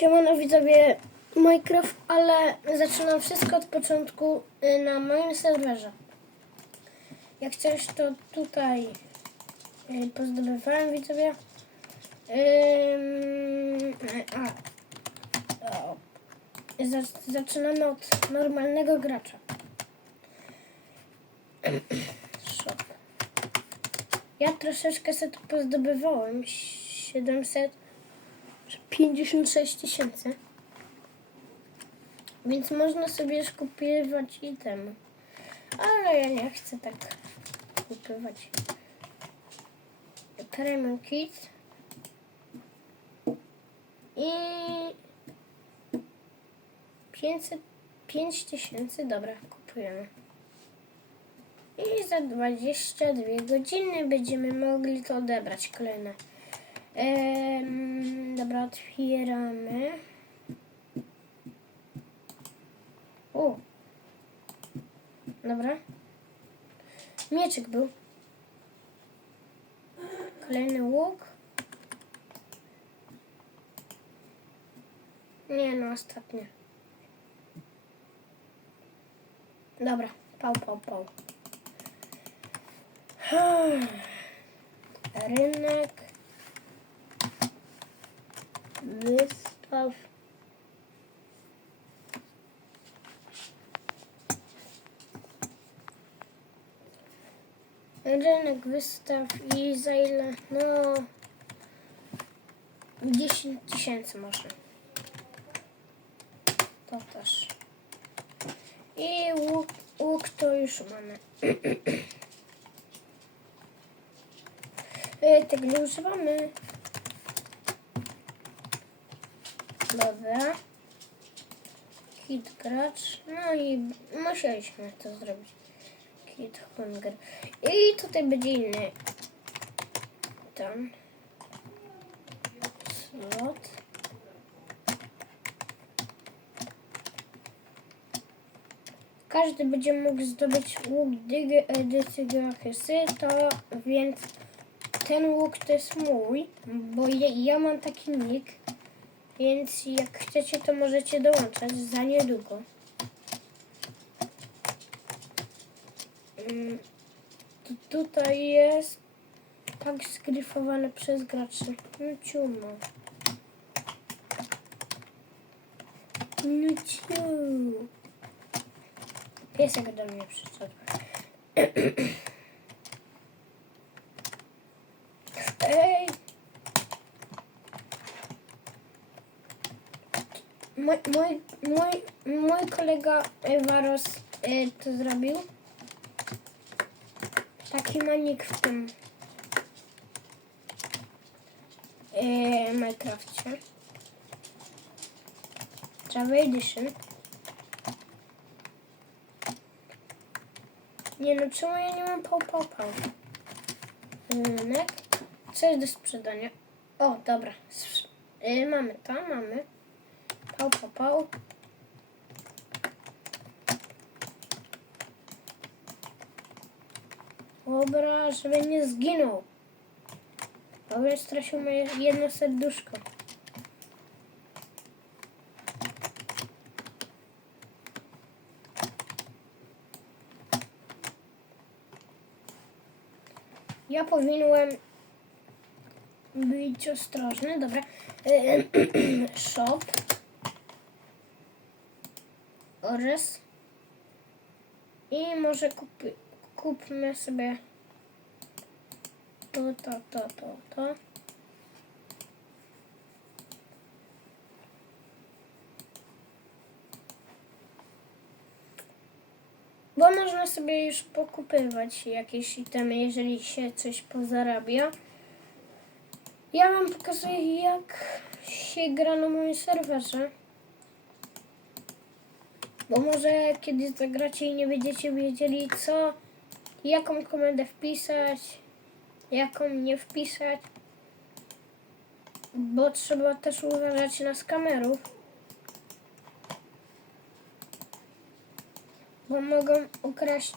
Siemano widzowie Minecraft, ale zaczynam wszystko od początku y, na moim serwerze. Jak coś to tutaj y, pozdobywałem widzowie. A, zaczynamy od normalnego gracza. Ja troszeczkę sobie pozdobywałem 700 56 tysięcy. Więc można sobie skupywać item. Ale ja nie chcę tak kupywać. Premium Kids. I 500, 5 tysięcy, dobra, kupujemy. I za 22 godziny będziemy mogli to odebrać kolejne. Dobra, otwieramy. O. Dobra. Mieczyk był. Kolejny łuk. Nie no, ostatnie. Dobra, pał, pał, pał. Rynek. Wystaw. Rynek wystaw i za ile? No. 10 tysięcy może. To też. I łuk, łuk to już mamy. E, Tego nie używamy. Dobra. Kit gracz. No i musieliśmy to zrobić. Kit hunger. I tutaj będzie inny. Tam. Slot. Każdy będzie mógł zdobyć łuk edycji Grachysy, to więc ten łuk to jest mój, bo ja, ja mam taki nick, więc jak chcecie to możecie dołączać za niedługo. Mm, tu- Tutaj jest tak skryfowane przez graczy. No ciumo. No ciu. Piesek do mnie przyszedł. Mój, mój, mój, kolega Waros y, to zrobił. Taki manik w tym y, Minecrafcie. Java Edition. Nie no, czemu ja nie mam pał, pał? Rynek. Co jest do sprzedania? O, dobra. Y, mamy to, mamy. Pał, pał, pał. Dobra, żeby nie zginął. Stracił moje jedno serduszko. Ja powinienem być ostrożny. Dobra. Shop. Oraz. I może kupi, kupmy sobie to, to, to, to, to. Bo można sobie już pokupywać jakieś itemy, jeżeli się coś pozarabia. Ja wam pokazuję, jak się gra na moim serwerze. Bo może kiedyś zagracie i nie będziecie wiedzieli co, jaką komendę wpisać, jaką nie wpisać. Bo trzeba też uważać na skamerów. Bo mogą ukraść